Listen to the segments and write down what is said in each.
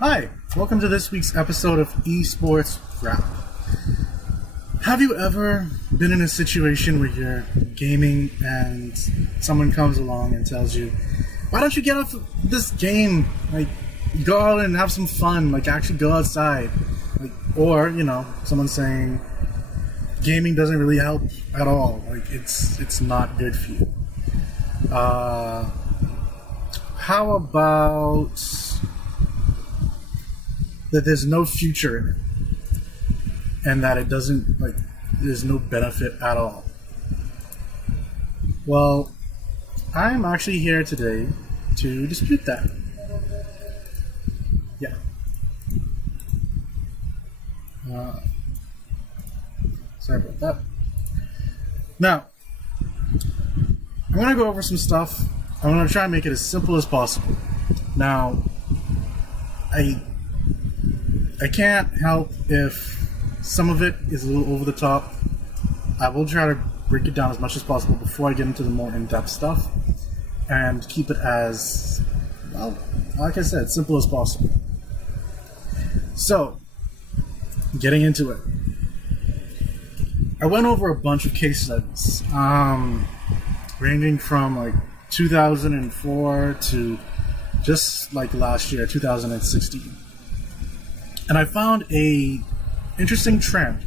Hi, welcome to this week's episode of Esports Wrap. Have you ever been in a situation where you're gaming and someone comes along and tells you, why don't you get off this game? Like, go out and have some fun, like actually go outside. Or, someone saying gaming doesn't really help at all. Like, it's not good for you. How about that there's no future in it, and that it doesn't, there's no benefit at all? Well, I'm actually here today to dispute that. Yeah. Sorry about that. Now, I'm going to go over some stuff. I'm going to try and make it as simple as possible. Now, I can't help if some of it is a little over the top. I will try to break it down as much as possible before I get into the more in-depth stuff and keep it as, well, like I said, simple as possible. So, getting into it. I went over a bunch of case studies, ranging from 2004 to just last year, 2016. And I found a interesting trend.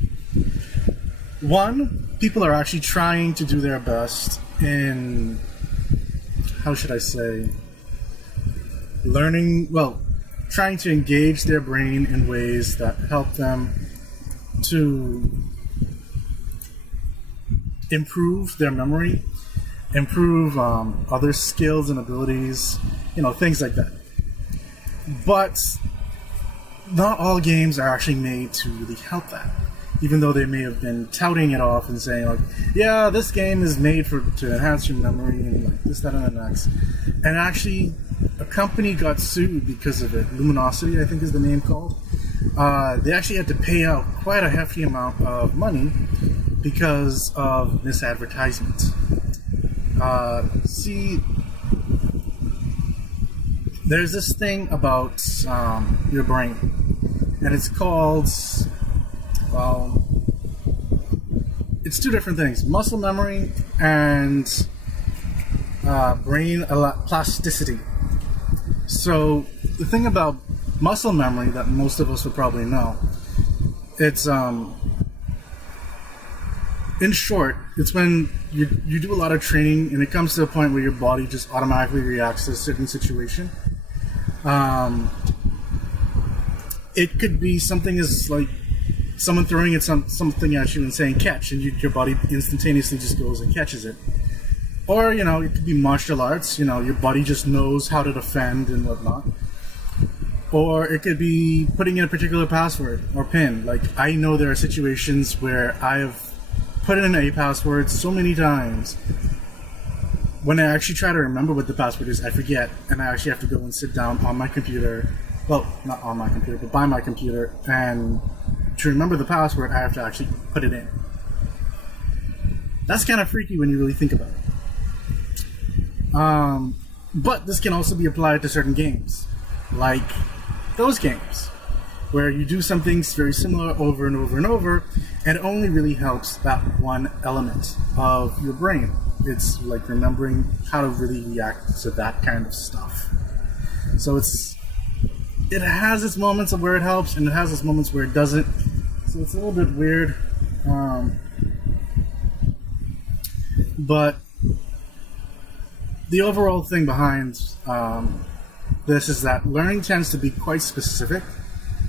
One, people are actually trying to do their best in, how should I say, trying to engage their brain in ways that help them to improve their memory, improve other skills and abilities, things like that. But not all games are actually made to really help that, even though they may have been touting it off and saying, yeah, this game is made to enhance your memory and this, that, and the next. And actually, a company got sued because of it. Luminosity, I think is the name called. They actually had to pay out quite a hefty amount of money because of misadvertisement. There's this thing about your brain, and it's called, it's two different things: muscle memory and brain plasticity. So the thing about muscle memory that most of us would probably know, it's in short, it's when you do a lot of training and it comes to a point where your body just automatically reacts to a certain situation. It could be something as someone throwing something at you and saying catch, and your body instantaneously just goes and catches it. Or, it could be martial arts, your body just knows how to defend and whatnot. Or it could be putting in a particular password or PIN. I know there are situations where I have put in a password so many times, when I actually try to remember what the password is, I forget, and I actually have to go and sit down on my computer, well, not on my computer, but by my computer, and to remember the password, I have to actually put it in. That's kind of freaky when you really think about it. But this can also be applied to certain games, like those games, where you do something very similar over and over and over, and it only really helps that one element of your brain. It's remembering how to really react to that kind of stuff. So it has its moments of where it helps, and it has its moments where it doesn't. So it's a little bit weird. But the overall thing behind this is that learning tends to be quite specific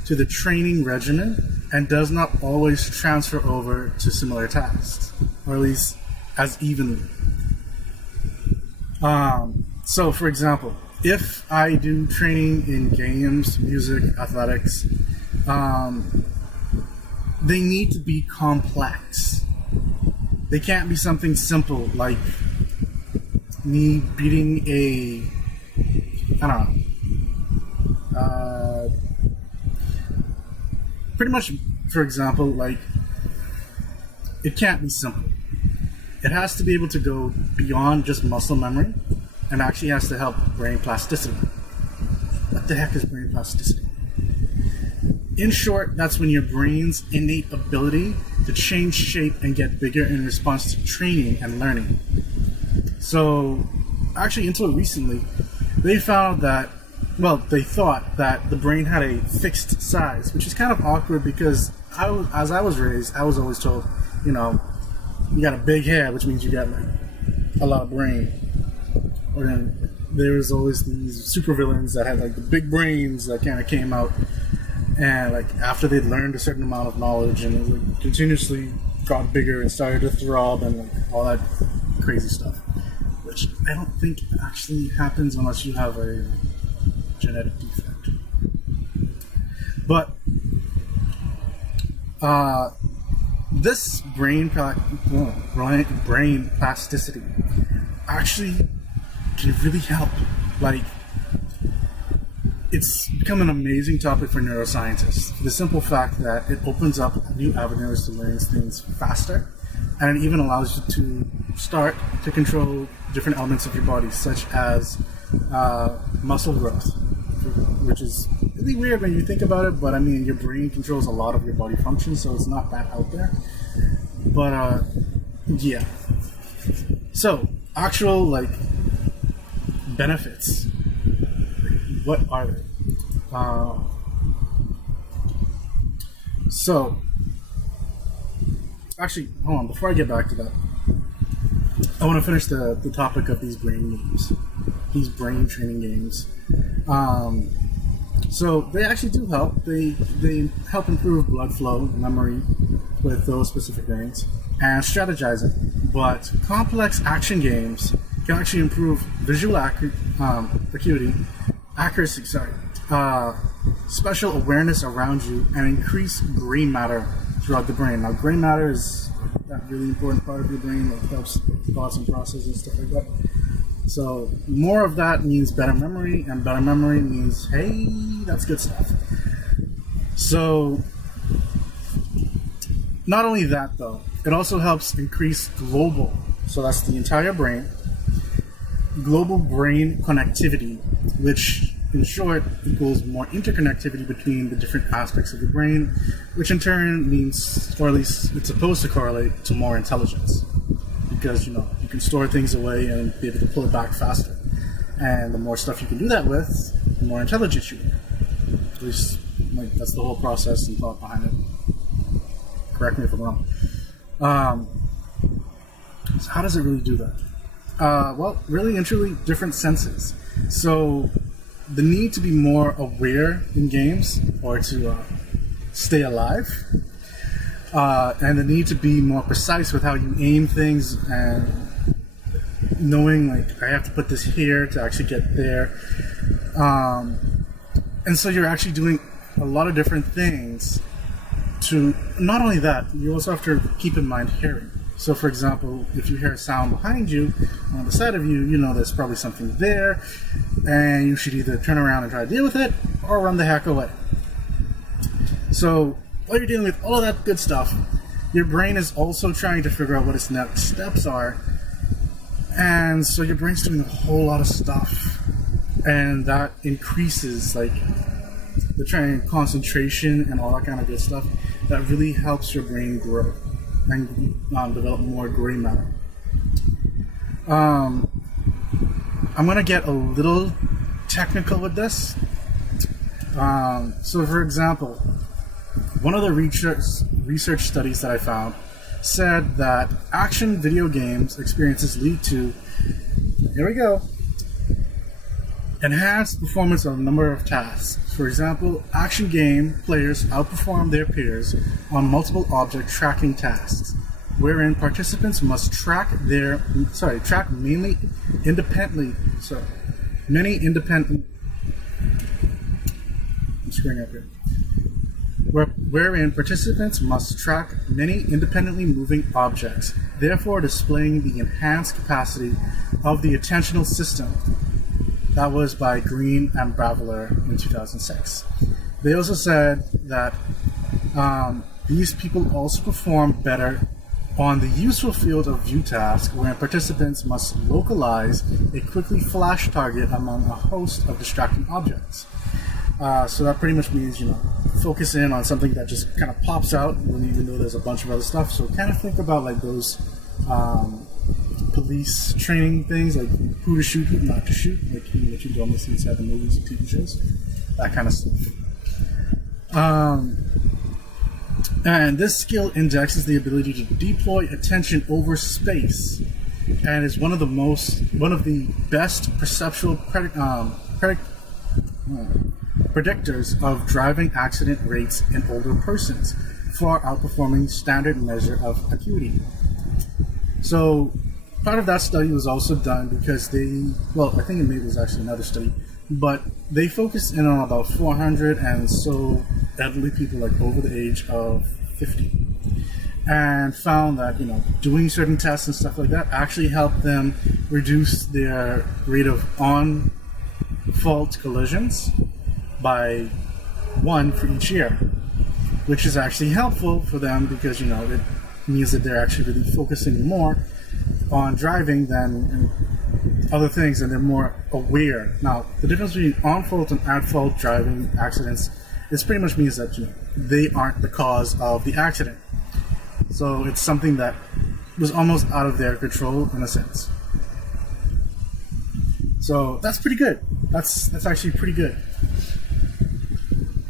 to the training regimen and does not always transfer over to similar tasks, or at least as evenly. So, for example, if I do training in games, music, athletics, they need to be complex. They can't be something simple like me beating pretty much, for example, it can't be simple. It has to be able to go beyond just muscle memory and actually has to help brain plasticity. What the heck is brain plasticity? In short, that's when your brain's innate ability to change shape and get bigger in response to training and learning. So, actually, until recently, they found that, they thought that the brain had a fixed size, which is kind of awkward because as I was raised, I was always told, you got a big head, which means you got like a lot of brain. Or then there was always these supervillains that had like the big brains that kind of came out. And like after they'd learned a certain amount of knowledge and it like continuously got bigger and started to throb and like all that crazy stuff, which I don't think actually happens unless you have a genetic defect. But this brain plasticity actually can really help. Like, it's become an amazing topic for neuroscientists. The simple fact that it opens up new avenues to learn things faster, and it even allows you to start to control different elements of your body, such as muscle growth, which is really weird when you think about it, but I mean, your brain controls a lot of your body functions, so it's not that out there. But, yeah. So, actual, like, benefits. What are they? Actually, hold on. Before I get back to that, I want to finish the topic of these brain games, these brain training games. So they actually do help. They help improve blood flow, memory with those specific brains, and strategizing. But complex action games can actually improve visual acuity, accuracy, special awareness around you, and increase gray matter throughout the brain. Now, gray matter is that really important part of your brain that helps thoughts and processes and stuff like that. So, more of that means better memory, and better memory means, hey, that's good stuff. So, not only that though, it also helps increase global, so that's the entire brain, global brain connectivity, which in short equals more interconnectivity between the different aspects of the brain, which in turn means, or at least it's supposed to correlate to more intelligence, because you can store things away and be able to pull it back faster, and the more stuff you can do that with, the more intelligent you are. At least that's the whole process and thought behind it. Correct me if I'm wrong. So how does it really do that? Really and truly different senses. So the need to be more aware in games, or to stay alive, and the need to be more precise with how you aim things, and knowing I have to put this here to actually get there. And so you're actually doing a lot of different things to, not only that, you also have to keep in mind hearing. So, for example, if you hear a sound behind you, on the side of you, there's probably something there, and you should either turn around and try to deal with it, or run the heck away. So, while you're dealing with all of that good stuff, your brain is also trying to figure out what its next steps are, and so your brain's doing a whole lot of stuff, and that increases, the training concentration and all that kind of good stuff. That really helps your brain grow and develop more gray matter. I'm going to get a little technical with this. So, for example, one of the research studies that I found said that action video games experiences lead to, here we go, enhanced performance of a number of tasks. For example, action game players outperform their peers on multiple object tracking tasks, wherein participants must track many independently moving objects, therefore displaying the enhanced capacity of the attentional system. That was by Green and Bravler in 2006. They also said that these people also perform better on the useful field of view task, where participants must localize a quickly flash target among a host of distracting objects. So that pretty much means, focus in on something that just kind of pops out, even though there's a bunch of other stuff. So kind of think about like those police training things, like who to shoot, who not to shoot, like what you normally see inside the movies and TV shows, that kind of stuff. And this skill indexes the ability to deploy attention over space, and is one of the best perceptual predictors of driving accident rates in older persons, far outperforming standard measure of acuity. So part of that study was also done because I think it was actually another study, but they focused in on about 400 and so elderly people, like over the age of 50, and found that doing certain tests and stuff like that actually helped them reduce their rate of on-fault collisions by 1 for each year, which is actually helpful for them because it means that they're actually really focusing more on driving than other things, and they're more aware. Now, the difference between on-fault and at-fault driving accidents is pretty much means that they aren't the cause of the accident. So it's something that was almost out of their control in a sense. So that's pretty good. That's actually pretty good.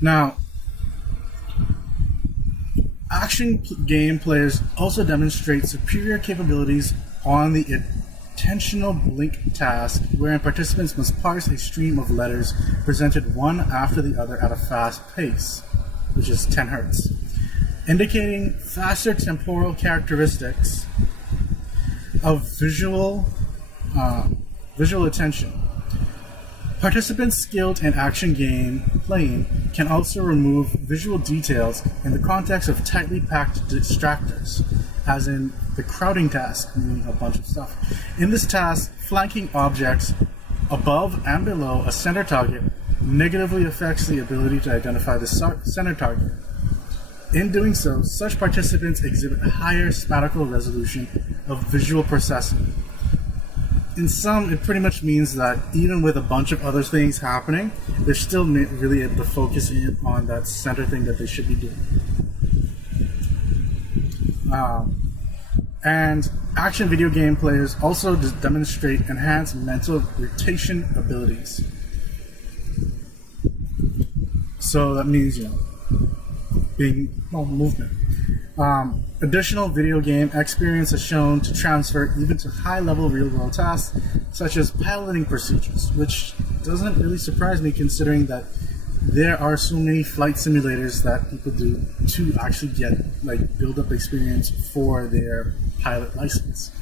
Now, action game players also demonstrate superior capabilities on the attentional blink task, wherein participants must parse a stream of letters presented one after the other at a fast pace, which is 10 hertz, indicating faster temporal characteristics of visual attention. Participants skilled in action game playing can also remove visual details in the context of tightly packed distractors, as in the crowding task, meaning a bunch of stuff. In this task, flanking objects above and below a center target negatively affects the ability to identify the center target. In doing so, such participants exhibit a higher spatial resolution of visual processing. In sum, it pretty much means that even with a bunch of other things happening, they're still really able to focus in on that center thing that they should be doing. And action video game players also demonstrate enhanced mental rotation abilities. So that means, movement. Additional video game experience is shown to transfer even to high-level real-world tasks, such as piloting procedures, which doesn't really surprise me considering that there are so many flight simulators that people do to actually build up experience for their pilot license.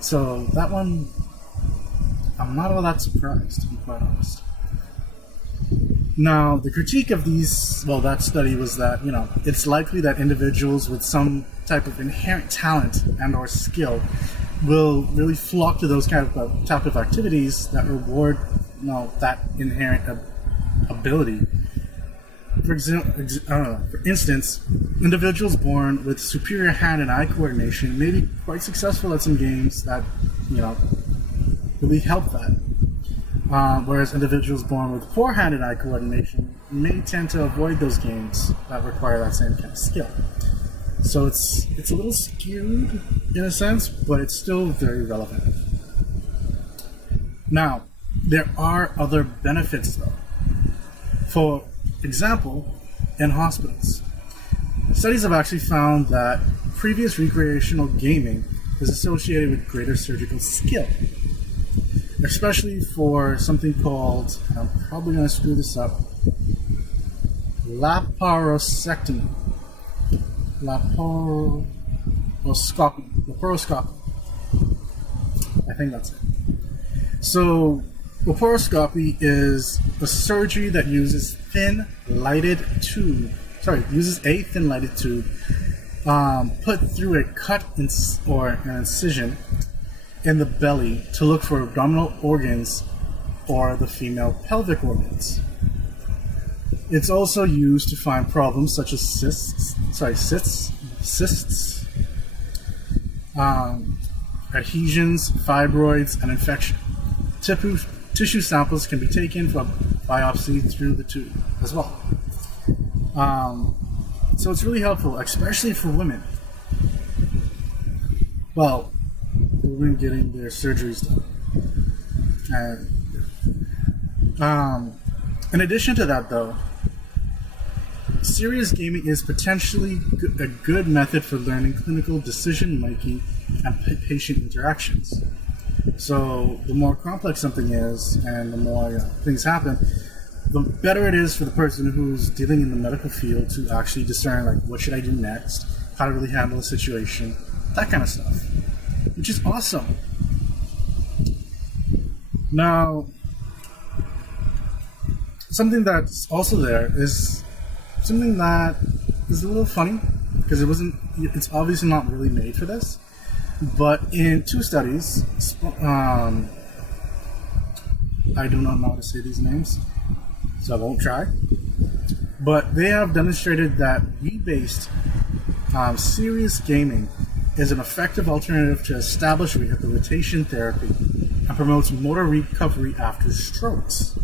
So that one, I'm not all that surprised, to be quite honest. Now, the critique of that study was that, it's likely that individuals with some type of inherent talent and or skill will really flock to those type of activities that reward, that inherent ability. For instance, individuals born with superior hand and eye coordination may be quite successful at some games that, really help that. Whereas individuals born with poor hand and eye coordination may tend to avoid those games that require that same kind of skill. So it's a little skewed in a sense, but it's still very relevant. Now, there are other benefits though. For example, in hospitals, studies have actually found that previous recreational gaming is associated with greater surgical skill, especially for something called, and I'm probably going to screw this up, laparoscopy. Laparoscopy. I think that's it. So, laparoscopy is a surgery that uses a thin lighted tube put through a cut or an incision in the belly to look for abdominal organs or the female pelvic organs. It's also used to find problems such as cysts, adhesions, fibroids, and infection. Tissue samples can be taken for biopsy through the tube as well. So it's really helpful, especially for women. Well, women getting their surgeries done. In addition to that, though, serious gaming is potentially a good method for learning clinical decision making and patient interactions. So the more complex something is, and the more things happen, the better it is for the person who's dealing in the medical field to actually discern, like, what should I do next, how to really handle a situation, that kind of stuff, which is awesome. Now, something that's also there is something that is a little funny, because it's obviously not really made for this, but in 2 studies, I do not know how to say these names, so I won't try, but they have demonstrated that Wii-based serious gaming is an effective alternative to established rehabilitation therapy and promotes motor recovery after strokes.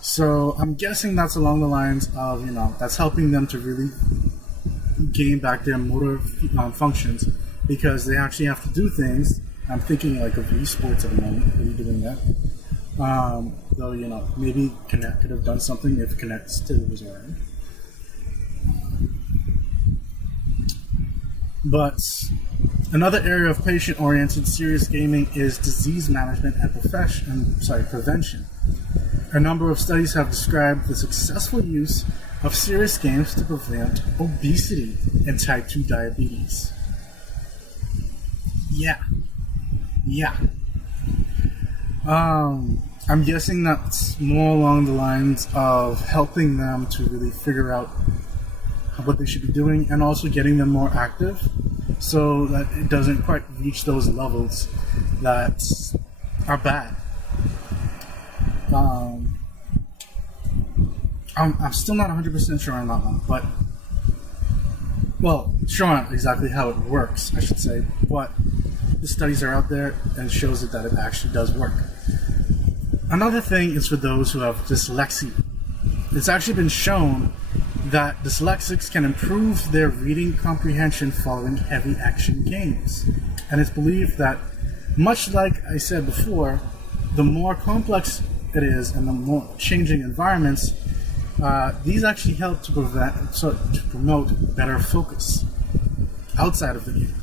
So I'm guessing that's along the lines of, that's helping them to really gain back their motor functions, because they actually have to do things. I'm thinking like of esports at the moment, really doing that. Though, maybe Connect could have done something if Connect still was around. But another area of patient-oriented serious gaming is disease management and prevention. A number of studies have described the successful use of serious games to prevent obesity and type 2 diabetes. Yeah. I'm guessing that's more along the lines of helping them to really figure out what they should be doing, and also getting them more active so that it doesn't quite reach those levels that are bad. I'm still not 100% sure on that one, but sure on exactly how it works, I should say, but the studies are out there and it shows that it actually does work. Another thing is for those who have dyslexia. It's actually been shown that dyslexics can improve their reading comprehension following heavy action games. And it's believed that, much like I said before, the more complex it is and the more changing environments, these actually help to promote better focus outside of the game.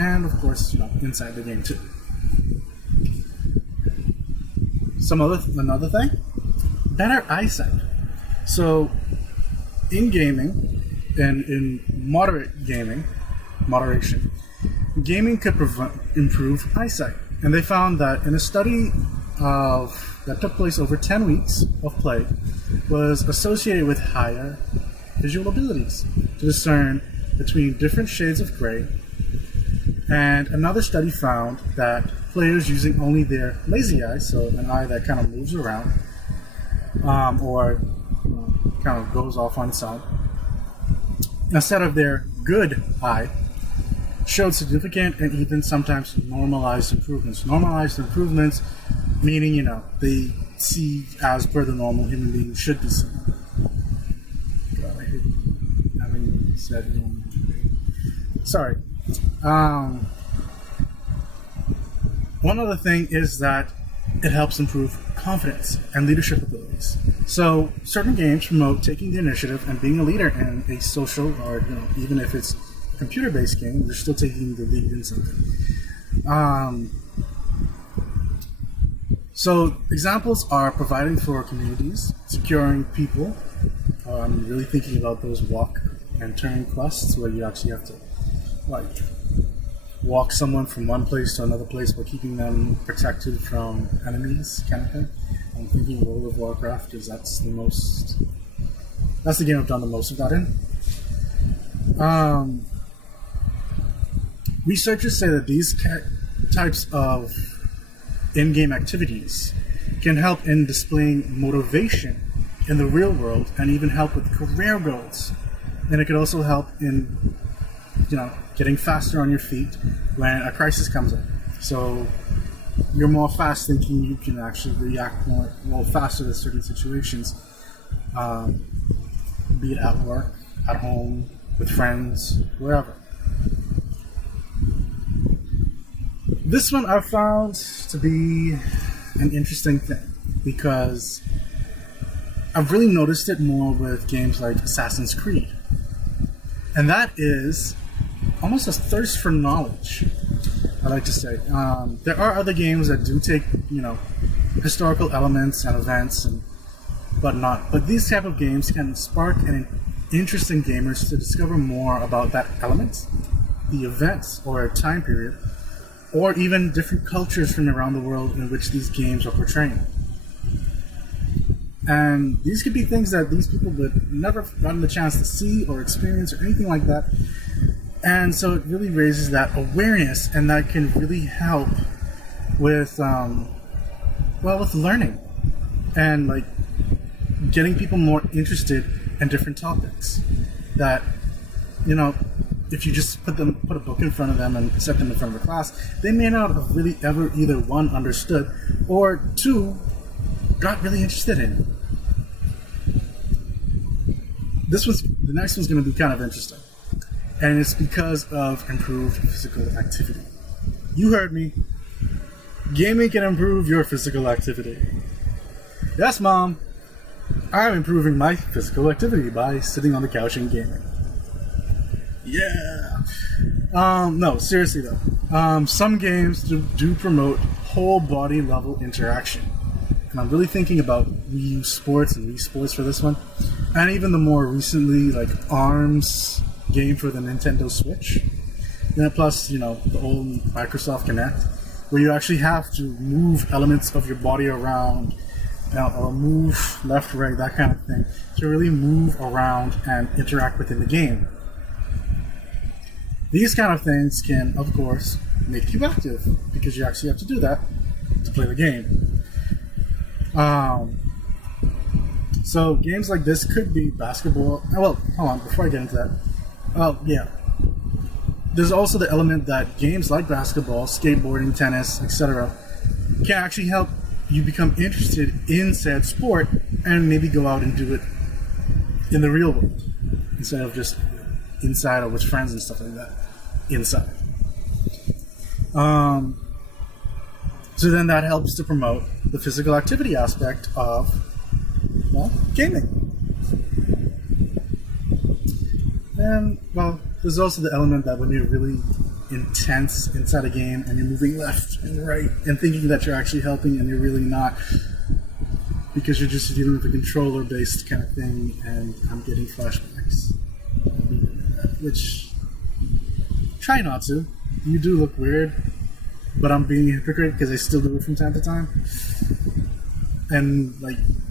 And of course, inside the game too. Another thing, better eyesight. So, in gaming, and in moderation, gaming could improve eyesight. And they found that in a study that took place over 10 weeks of play, was associated with higher visual abilities to discern between different shades of gray. And another study found that players using only their lazy eye, so an eye that kind of moves around, or kind of goes off on its own, instead of their good eye, showed significant and even sometimes normalized improvements. Normalized improvements meaning, they see as per the normal human being should be seen. God, I hate having said normal. Sorry. One other thing is that it helps improve confidence and leadership abilities. So certain games promote taking the initiative and being a leader in a social, or even if it's a computer-based game, you're still taking the lead in something. So examples are providing for communities, securing people. I'm really thinking about those walk and turn quests where you actually have to walk someone from one place to another place by keeping them protected from enemies, kind of thing. I'm thinking World of Warcraft, because that's the game I've done the most of that in. Researchers say that these types of in-game activities can help in displaying motivation in the real world, and even help with career goals. And it could also help in getting faster on your feet when a crisis comes in. So you're more fast thinking, you can actually react more faster to certain situations be it at work, at home, with friends, wherever. This one I found to be an interesting thing because I've really noticed it more with games like Assassin's Creed. And that is almost a thirst for knowledge, I like to say. There are other games that do take, historical elements and events and whatnot, but these type of games can spark an interest in gamers to discover more about that element, the events or a time period, or even different cultures from around the world in which these games are portraying. And these could be things that these people would never have gotten the chance to see or experience or anything like that. And so it really raises that awareness, and that can really help with, with learning and like getting people more interested in different topics. That, if you just put a book in front of them and set them in front of a class, they may not have really ever either one understood or two got really interested in. The next one's going to be kind of interesting, and it's because of improved physical activity. You heard me. Gaming can improve your physical activity. Yes, Mom. I'm improving my physical activity by sitting on the couch and gaming. Yeah. No, seriously though. Some games do promote whole body level interaction. And I'm really thinking about Wii U Sports and Wii Sports for this one. And even the more recently, like ARMS game for the Nintendo Switch. And plus, the old Microsoft Kinect, where you actually have to move elements of your body around, or move left, right, that kind of thing, to really move around and interact within the game. These kind of things can, of course, make you active, because you actually have to do that to play the game. So games like this could be basketball. Well, hold on, before I get into that. There's also the element that games like basketball, skateboarding, tennis, etc. can actually help you become interested in said sport and maybe go out and do it in the real world instead of just inside or with friends and stuff like that. Inside. So then that helps to promote the physical activity aspect of, gaming. And, there's also the element that when you're really intense inside a game and you're moving left and right and thinking that you're actually helping and you're really not, because you're just dealing with a controller-based kind of thing, and I'm getting flashbacks. Which, try not to. You do look weird, but I'm being a hypocrite because I still do it from time to time. And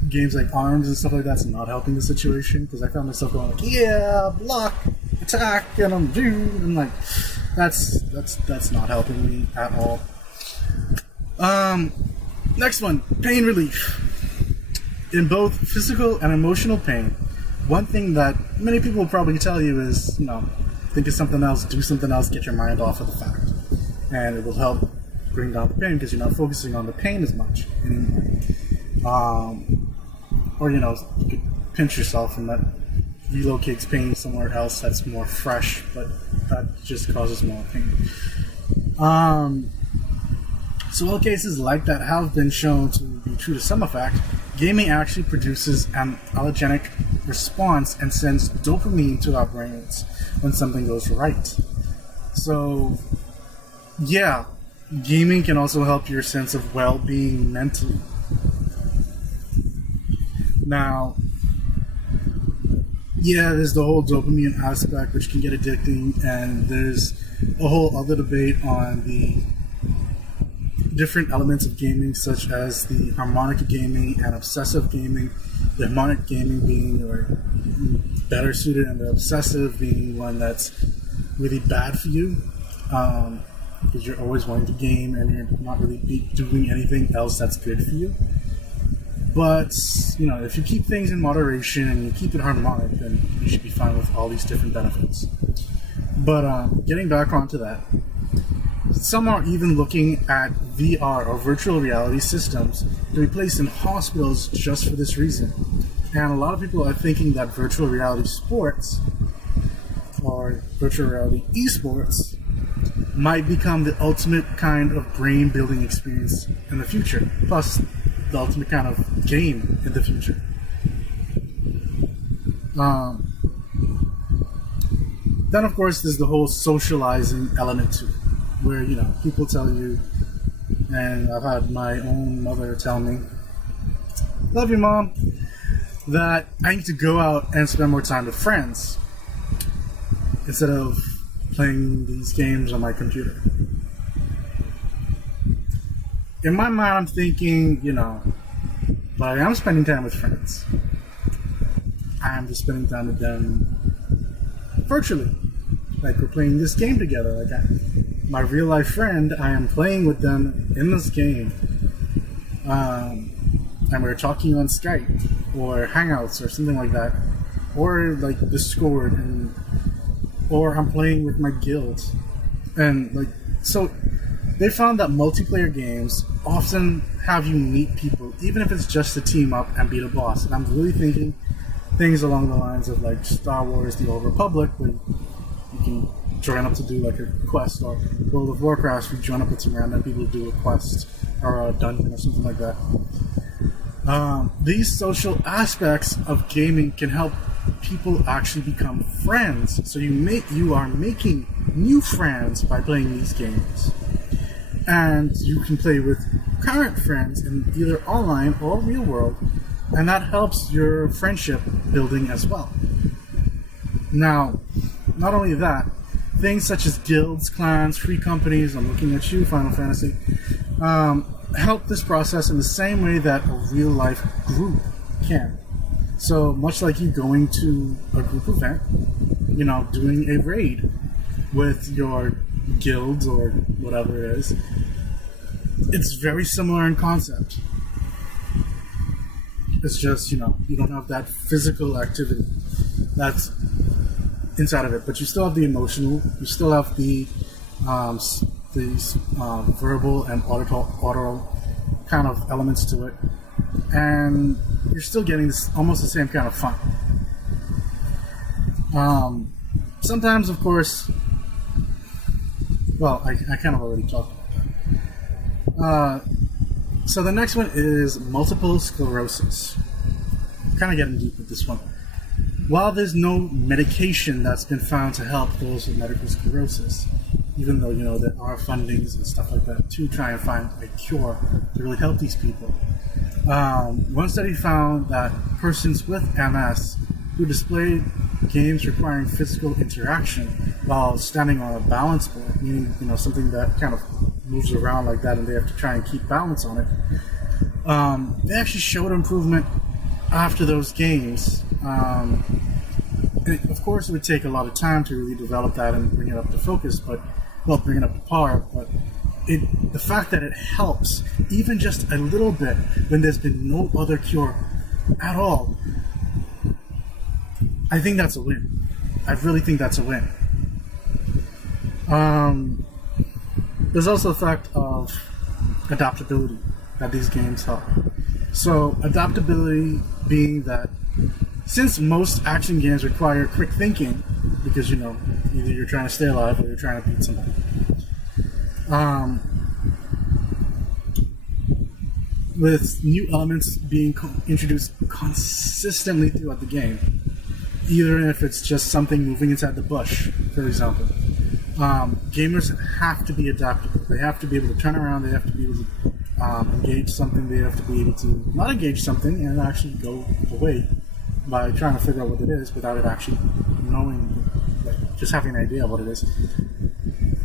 games like ARMS and stuff like that's not helping the situation, because I found myself going block, attack, and I'm dude, and that's not helping me at all. Next one, pain relief. In both physical and emotional pain, one thing that many people will probably tell you is, think of something else, do something else, get your mind off of the fact. And it will help bring down the pain because you're not focusing on the pain as much anymore. Or, you could pinch yourself and that relocates pain somewhere else that's more fresh, but that just causes more pain. So all cases like that have been shown to be true to some effect. Gaming actually produces an allergenic response and sends dopamine to our brains when something goes right. So, gaming can also help your sense of well-being mentally. Now, there's the whole dopamine aspect, which can get addicting, and there's a whole other debate on the different elements of gaming, such as the harmonic gaming and obsessive gaming. The harmonic gaming being better suited, and the obsessive being one that's really bad for you, because you're always wanting to game and you're not really doing anything else that's good for you. But, if you keep things in moderation and you keep it harmonic, then you should be fine with all these different benefits. But getting back onto that, some are even looking at VR or virtual reality systems to be placed in hospitals just for this reason. And a lot of people are thinking that virtual reality sports or virtual reality esports might become the ultimate kind of brain building experience in the future, plus the ultimate kind of game in the future. Then, of course, there's the whole socializing element to it, where, people tell you, and I've had my own mother tell me, love you, Mom, that I need to go out and spend more time with friends instead of playing these games on my computer. In my mind, I'm thinking, but I am spending time with friends. I am just spending time with them virtually. Like, we're playing this game together. Like, my real life friend, I am playing with them in this game. And we're talking on Skype or Hangouts or something like that. Or like Discord, or I'm playing with my guild. And so they found that multiplayer games often have you meet people, even if it's just to team up and beat a boss. And I'm really thinking things along the lines of like Star Wars: The Old Republic, where you can join up to do like a quest, or World of Warcraft, you join up with some random people to do a quest or a dungeon or something like that. These social aspects of gaming can help people actually become friends. So you are making new friends by playing these games, and you can play with current friends in either online or real world, and that helps your friendship building as well. Now, not only that, things such as guilds, clans, free companies, I'm looking at you, Final Fantasy, help this process in the same way that a real life group can. So much like you going to a group event, doing a raid with your guilds or whatever it is, it's very similar in concept. It's just, you don't have that physical activity that's inside of it, but you still have the emotional, you still have the verbal and audio kind of elements to it, and you're still getting almost the same kind of fun. Sometimes, of course, well, I kind of already talked about that. So the next one is multiple sclerosis. Kind of getting deep with this one. While there's no medication that's been found to help those with multiple sclerosis, even though, there are fundings and stuff like that to try and find a cure to really help these people. One study found that persons with MS who displayed games requiring physical interaction while standing on a balance board, meaning, something that kind of moves around like that and they have to try and keep balance on it, they actually showed improvement after those games. And of course, it would take a lot of time to really develop that and bring it up to focus, bring it up to par, but the fact that it helps, even just a little bit, when there's been no other cure at all, I think that's a win. I really think that's a win. There's also the fact of adaptability that these games help. So adaptability being that since most action games require quick thinking, because either you're trying to stay alive or you're trying to beat somebody, with new elements being introduced consistently throughout the game, either if it's just something moving inside the bush, for example, gamers have to be adaptable. They have to be able to turn around, they have to be able to engage something, they have to be able to not engage something and actually go away by trying to figure out what it is without it actually knowing, just having an idea of what it is.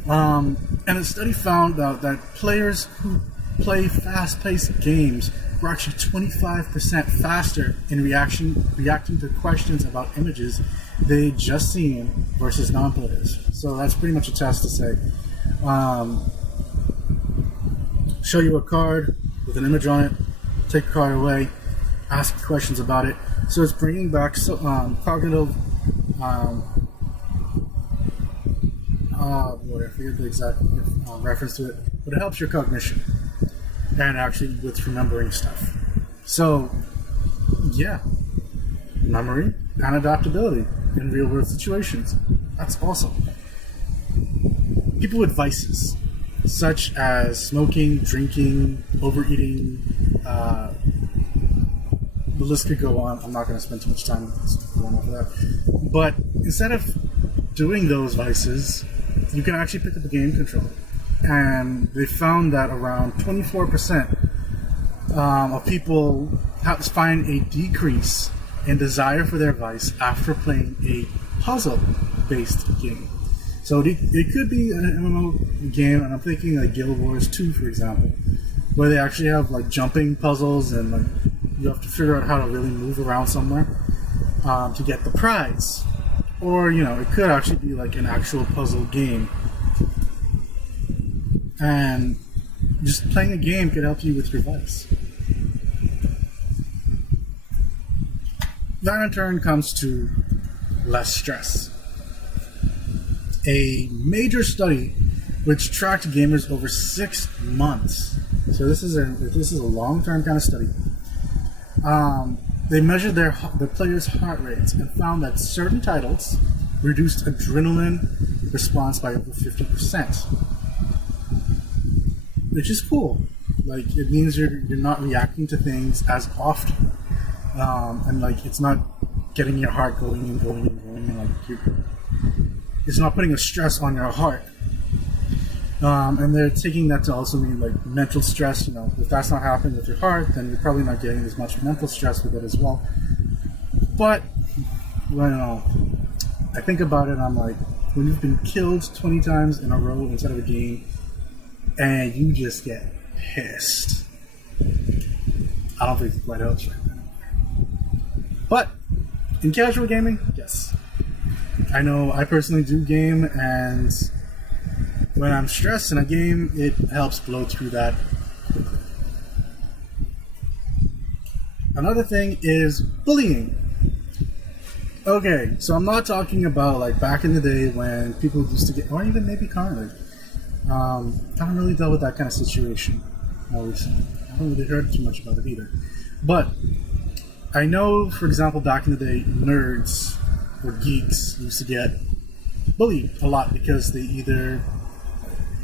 And a study found out that players who play fast-paced games were actually 25% faster in reacting to questions about images they just seen versus non-players. So that's pretty much a test to say, show you a card with an image on it, take the card away, ask questions about it. So it's bringing back cognitive, I forget the exact reference to it, but it helps your cognition and actually with remembering stuff. So, yeah, memory, and adaptability in real-world situations. That's awesome. People with vices, such as smoking, drinking, overeating, the list could go on. I'm not going to spend too much time going over that. But instead of doing those vices, you can actually pick up a game controller. And they found that around 24% of people find a decrease in desire for their vice after playing a puzzle-based game. So it could be an MMO game, and I'm thinking like Guild Wars 2, for example, where they actually have like jumping puzzles and like you have to figure out how to really move around somewhere to get the prize. Or, it could actually be like an actual puzzle game. And just playing a game could help you with your vice. That in turn comes to less stress. A major study which tracked gamers over 6 months. So this is a long-term kind of study. They measured their players' heart rates and found that certain titles reduced adrenaline response by over 50%, which is cool. Like, it means you're not reacting to things as often, and like it's not getting your heart going and going and going, and like it's not putting a stress on your heart. And they're taking that to also mean like mental stress. If that's not happening with your heart, then you're probably not getting as much mental stress with it as well. But I think about it, I'm like, when you've been killed 20 times in a row inside of a game, and you just get pissed, I don't think it quite helps right now. But in casual gaming, yes. I know I personally do game, and when I'm stressed in a game, it helps blow through that quickly. Another thing is bullying. Okay, so I'm not talking about like back in the day when people used to get, or even maybe currently. I haven't really dealt with that kind of situation more recently. I haven't really heard too much about it either. But I know, for example, back in the day, nerds or geeks used to get bullied a lot because they either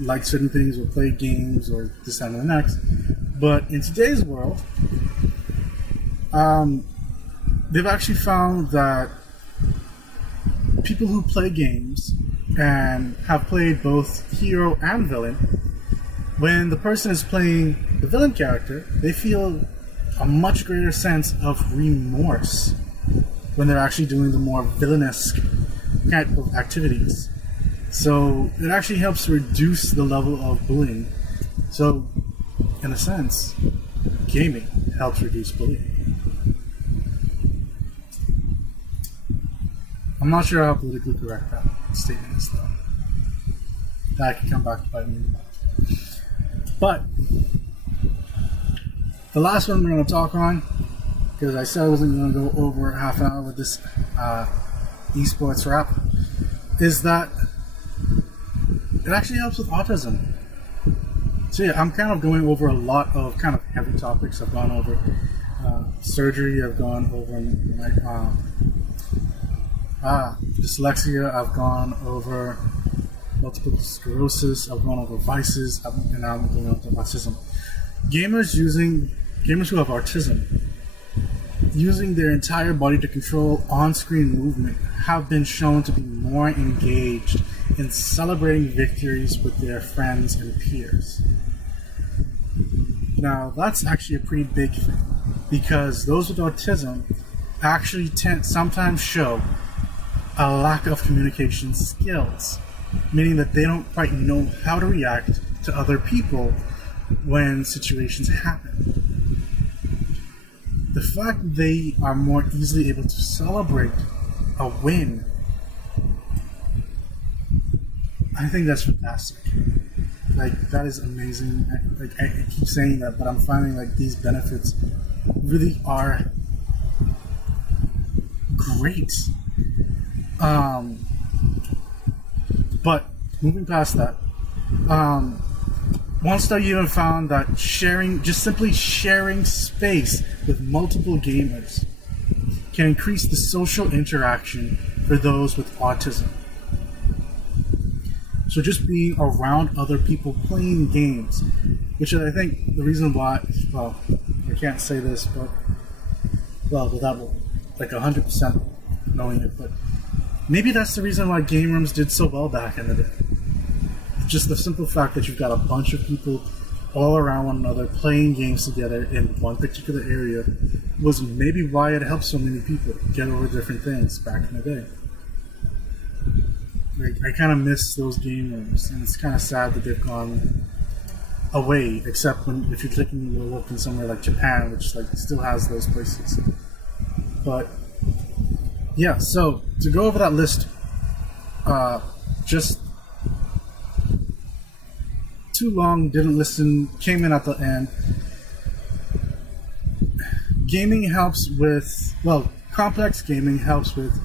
like certain things or play games or this, that, and the next. But in today's world, they've actually found that people who play games and have played both hero and villain, when the person is playing the villain character, they feel a much greater sense of remorse when they're actually doing the more villainous type of activities. So it actually helps reduce the level of bullying. So, in a sense, gaming helps reduce bullying. I'm not sure how politically correct that statement is, though. That could come back to bite me in the butt. But the last one we're going to talk on, because I said I wasn't going to go over half an hour with this Esports Wrap, is that it actually helps with autism. So yeah, I'm kind of going over a lot of kind of heavy topics. I've gone over surgery, I've gone over dyslexia, I've gone over multiple sclerosis, I've gone over vices, and now I'm going on to autism. Gamers who have autism, using their entire body to control on-screen movement, have been shown to be more engaged in celebrating victories with their friends and peers. Now, that's actually a pretty big thing, because those with autism actually sometimes show a lack of communication skills, meaning that they don't quite know how to react to other people when situations happen. The fact that they are more easily able to celebrate a win, I think that's fantastic. Like, that is amazing. I keep saying that, but I'm finding like these benefits really are great. But moving past that, one study even found that simply sharing space with multiple gamers can increase the social interaction for those with autism. So just being around other people playing games, which I think the reason why, well, I can't say this, but, well, without like 100% knowing it, but maybe that's the reason why game rooms did so well back in the day. Just the simple fact that you've got a bunch of people all around one another playing games together in one particular area was maybe why it helped so many people get over different things back in the day. Like, I kind of miss those game rooms, and it's kind of sad that they've gone away, except when if you're taking a look in somewhere like Japan, which like still has those places. But yeah, so to go over that list, just too long, didn't listen, came in at the end. Gaming helps with, well, complex gaming helps with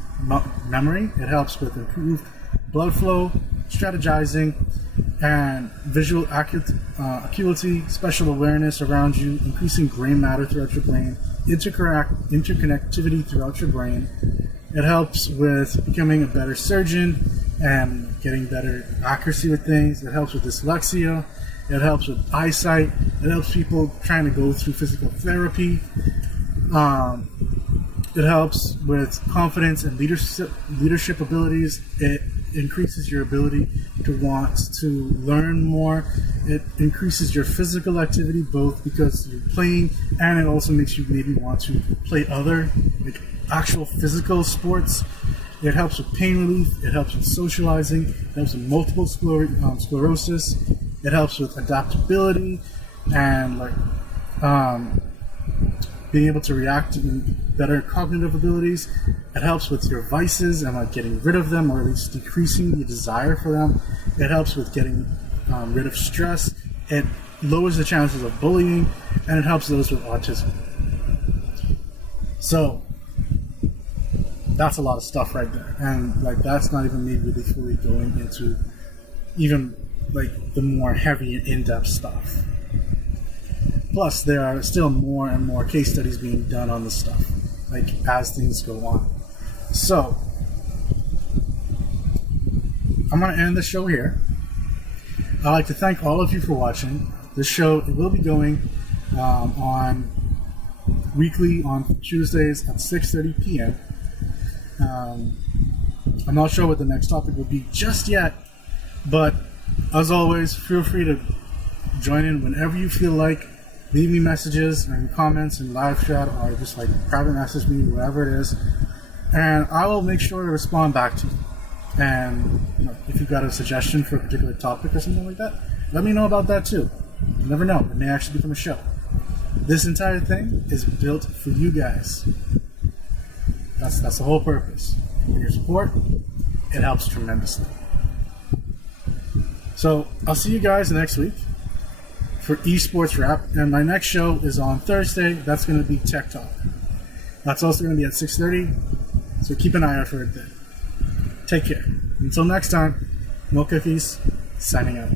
memory. It helps with improved blood flow, strategizing, and visual acuity, spatial awareness around you, increasing gray matter throughout your brain, interconnectivity throughout your brain. It helps with becoming a better surgeon and getting better accuracy with things. It helps with dyslexia. It helps with eyesight. It helps people trying to go through physical therapy. It helps with confidence and leadership abilities. It increases your ability to want to learn more. It increases your physical activity, both because you're playing, and it also makes you maybe want to play other, like actual physical sports. It helps with pain relief. It helps with socializing. It helps with multiple sclerosis. It helps with adaptability and like being able to react to better cognitive abilities. It helps with your vices and like getting rid of them, or at least decreasing the desire for them. It helps with getting rid of stress. It lowers the chances of bullying, and it helps those with autism. So that's a lot of stuff right there, and like that's not even me really fully going into even like the more heavy and in-depth stuff. Plus, there are still more and more case studies being done on this stuff, like as things go on. So, I'm going to end the show here. I'd like to thank all of you for watching. This show will be going on weekly on Tuesdays at 6:30 p.m. I'm not sure what the next topic will be just yet, but as always, feel free to join in whenever you feel like. Leave me messages and comments in live chat, or just like private message me, whatever it is, and I will make sure to respond back to you. And if you've got a suggestion for a particular topic or something like that, let me know about that too. You never know, it may actually become a show. This entire thing is built for you guys. That's the whole purpose. With your support, it helps tremendously. So I'll see you guys next week for Esports Wrap, and my next show is on Thursday. That's going to be Tech Talk. That's also going to be at 6:30, so keep an eye out for it then. Take care. Until next time, Milk Cookies, signing out.